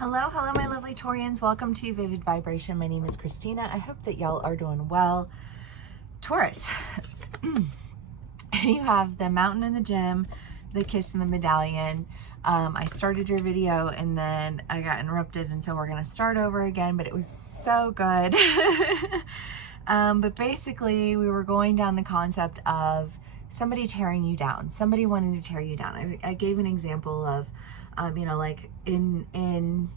Hello, my lovely Taurians. Welcome to Vivid Vibration. My name is Christina. I hope that y'all are doing well. Taurus, you have the mountain in the gym, the kiss and the medallion. I started your video and then I got interrupted, and so we're going to start over again, but it was so good. But basically, we were going down the concept of somebody tearing you down, somebody wanting to tear you down. I gave an example of, like in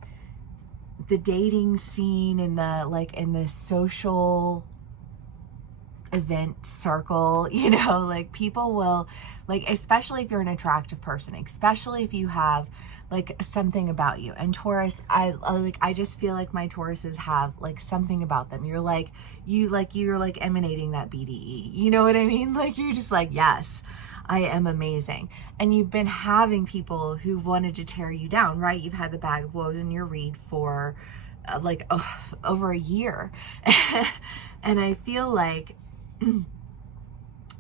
the dating scene, in the social event circle, like people will, like, especially if you're an attractive person, especially if you have like something about you. And Taurus, I just feel like my Tauruses have like something about them. You're emanating that BDE. You know what I mean? Like, you're just like, yes, I am amazing. And you've been having people who wanted to tear you down, right? You've had the bag of woes in your read for over a year. And I feel like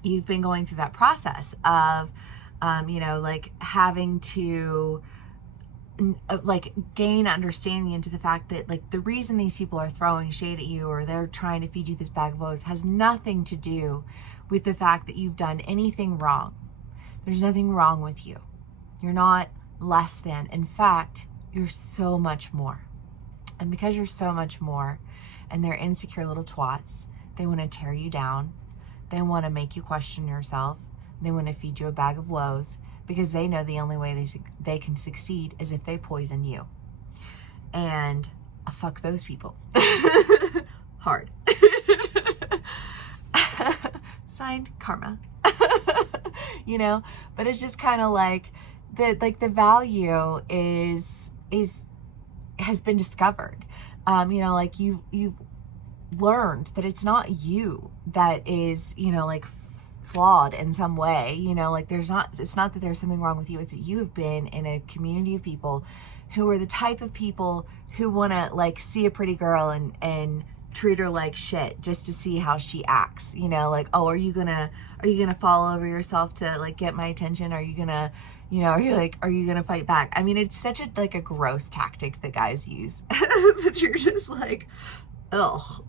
you've been going through that process of, like having to gain understanding into the fact that, like, the reason these people are throwing shade at you or they're trying to feed you this bag of woes has nothing to do with the fact that you've done anything wrong. There's nothing wrong with you. You're not less than. In fact, you're so much more. And because you're so much more, and they're insecure little twats, they want to tear you down. They want to make you question yourself. They want to feed you a bag of woes, because they know the only way they can succeed is if they poison you. And fuck those people. Hard. Signed, Karma. But it's just kind of like the value has been discovered. Like you've learned that it's not you that is, flawed in some way. It's not that there's something wrong with you. It's that you have been in a community of people who are the type of people who want to, like, see a pretty girl and treat her like shit just to see how she acts. Like, oh, are you gonna fall over yourself to, like, get my attention? Are you gonna, are you gonna fight back? I mean, it's such a gross tactic that guys use that you're just like, ugh.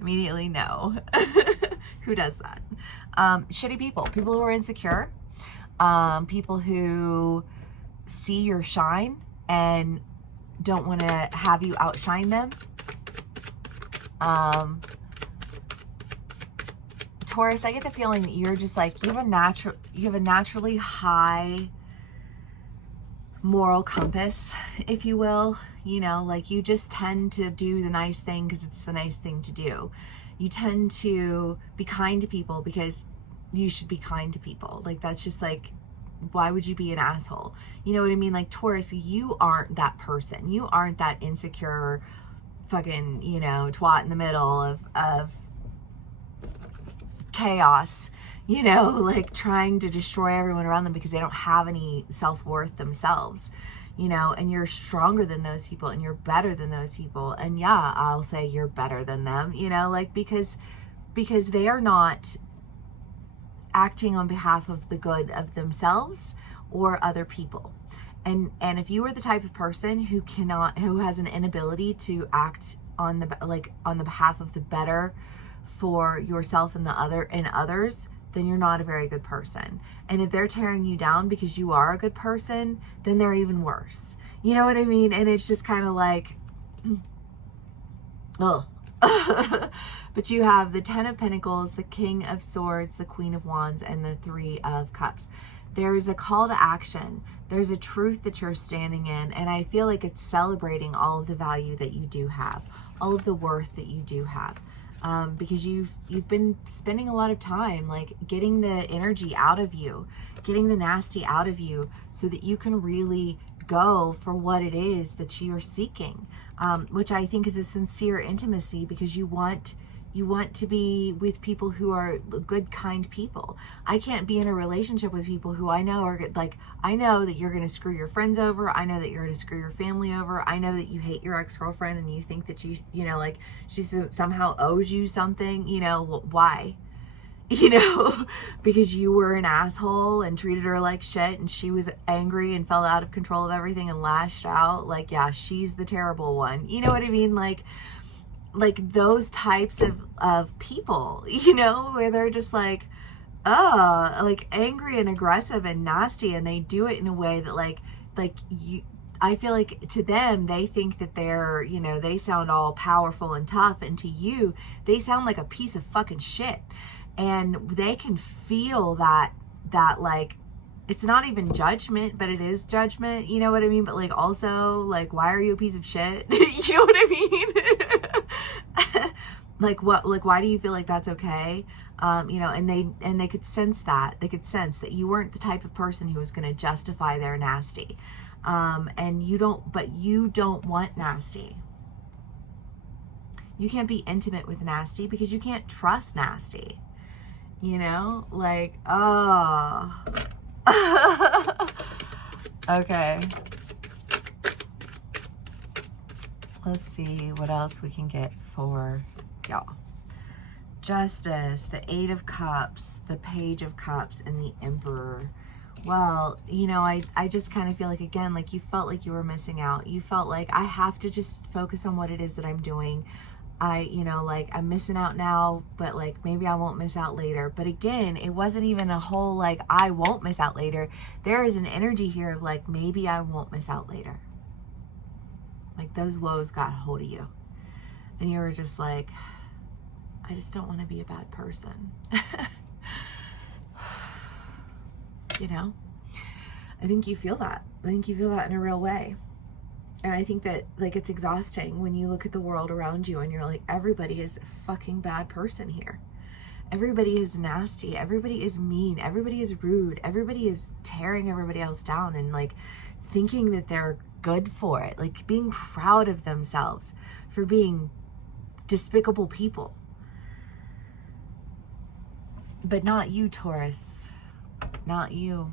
Immediately no. Who does that? Shitty people who are insecure, people who see your shine and don't want to have you outshine them. Taurus, I get the feeling that you're just like, you have a naturally high moral compass, if you will. Like, you just tend to do the nice thing because it's the nice thing to do. You tend to be kind to people because you should be kind to people. Like, that's just like, why would you be an asshole? You know what I mean? Like, Taurus, you aren't that person. You aren't that insecure fucking, twat in the middle of chaos, like trying to destroy everyone around them because they don't have any self-worth themselves, and you're stronger than those people and you're better than those people. And yeah, I'll say you're better than them, because they are not acting on behalf of the good of themselves or other people. And if you are the type of person who has an inability to act on the behalf of the better for yourself and others, then you're not a very good person. And if they're tearing you down because you are a good person, then they're even worse. You know what I mean? And it's just kind of like, ugh. But you have the 10 of Pentacles, the King of Swords, the Queen of Wands, and the 3 of Cups. There's a call to action. There's a truth that you're standing in. And I feel like it's celebrating all of the value that you do have, all of the worth that you do have. Because you've been spending a lot of time, like, getting the energy out of you, getting the nasty out of you, so that you can really go for what it is that you're seeking, which I think is a sincere intimacy, because you want to be with people who are good, kind people. I can't be in a relationship with people who I know are like, I know that you're going to screw your friends over. I know that you're going to screw your family over. I know that you hate your ex-girlfriend and you think that she somehow owes you something. Why? you know, because you were an asshole and treated her like shit and she was angry and felt out of control of everything and lashed out, like, yeah, she's the terrible one. You know what I mean? Like those types of people, you know, where they're just like, like angry and aggressive and nasty, and they do it in a way that like you, I feel like to them, they think that they're, you know, they sound all powerful and tough, and to you, they sound like a piece of fucking shit. And they can feel that like, it's not even judgment, but it is judgment, you know what I mean? But like, also, like, why are you a piece of shit? You know what I mean? Like, what, like, why do you feel like that's okay? You know, and they could sense that. They could sense that you weren't the type of person who was going to justify their nasty. And you don't want nasty. You can't be intimate with nasty because you can't trust nasty. You know, like, oh. Okay. Let's see what else we can get for y'all. Justice, the 8 of Cups, the Page of Cups, and the Emperor. Well, you know, I just kind of feel like, again, like you felt like you were missing out. You felt like I have to just focus on what it is that I'm doing. You know, like I'm missing out now, but like maybe I won't miss out later. But again, it wasn't even a whole like I won't miss out later. There is an energy here of like, maybe I won't miss out later. Like those woes got a hold of you. And you were just like, I just don't want to be a bad person. You know? I think you feel that. I think you feel that in a real way. And I think that, like, it's exhausting when you look at the world around you and you're like, everybody is a fucking bad person here. Everybody is nasty. Everybody is mean. Everybody is rude. Everybody is tearing everybody else down and, like, thinking that they're good for it. Like, being proud of themselves for being despicable people. But not you, Taurus. Not you.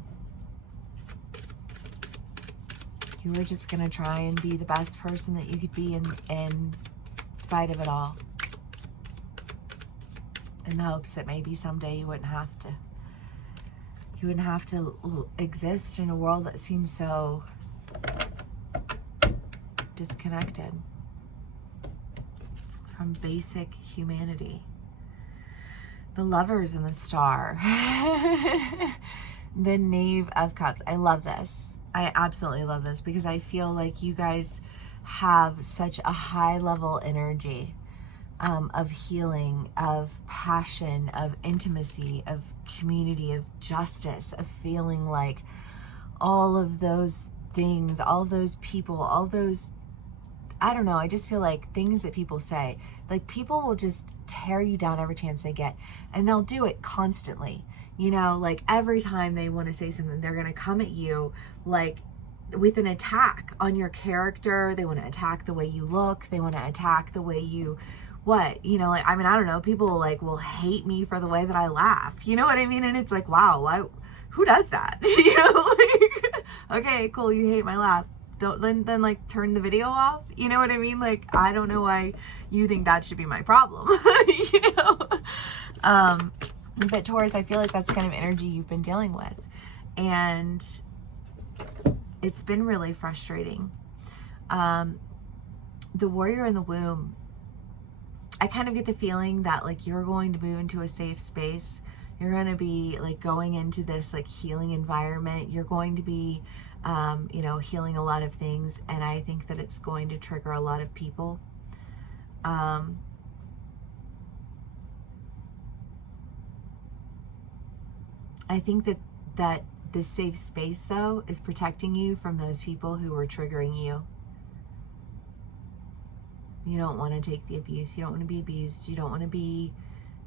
You were just going to try and be the best person that you could be in spite of it all. In the hopes that maybe someday you wouldn't have to exist in a world that seems so disconnected from basic humanity. The Lovers and the Star. The Knave of Cups. I love this. I absolutely love this because I feel like you guys have such a high level energy of healing, of passion, of intimacy, of community, of justice, of feeling like all of those things, all those people, all those, I don't know, I just feel like things that people say, like people will just tear you down every chance they get, and they'll do it constantly. You know, like every time they want to say something, they're going to come at you like with an attack on your character. They want to attack the way you look. They want to attack the way you, you know, like, I mean, I don't know, people like will hate me for the way that I laugh. You know what I mean? And it's like, wow, who does that? You know, like, okay, cool, you hate my laugh. Don't then like turn the video off. You know what I mean? Like, I don't know why you think that should be my problem. You know? But Taurus, I feel like that's the kind of energy you've been dealing with. And it's been really frustrating. The Warrior in the Womb, I kind of get the feeling that like you're going to move into a safe space. You're going to be like going into this like healing environment. You're going to be, you know, healing a lot of things. And I think that it's going to trigger a lot of people. I think that this safe space, though, is protecting you from those people who are triggering you. You don't want to take the abuse. You don't want to be abused. You don't want to be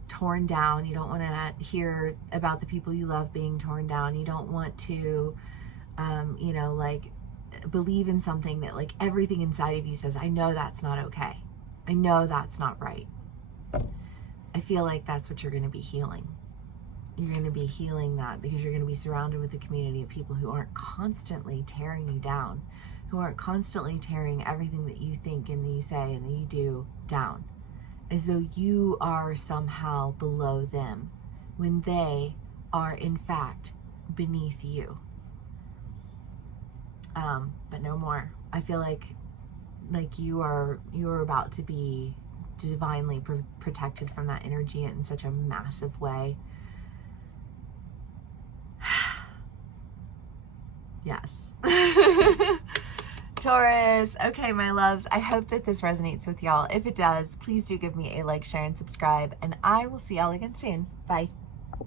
torn down. You don't want to hear about the people you love being torn down. You don't want to, you know, like believe in something that like everything inside of you says, I know that's not okay. I know that's not right. I feel like that's what you're going to be healing. You're going to be healing that because you're going to be surrounded with a community of people who aren't constantly tearing you down, who aren't constantly tearing everything that you think and that you say and that you do down, as though you are somehow below them when they are in fact beneath you. But no more. I feel like you are about to be divinely protected from that energy in such a massive way. Yes. Taurus. Okay, my loves, I hope that this resonates with y'all. If it does, please do give me a like, share, and subscribe, and I will see y'all again soon. Bye.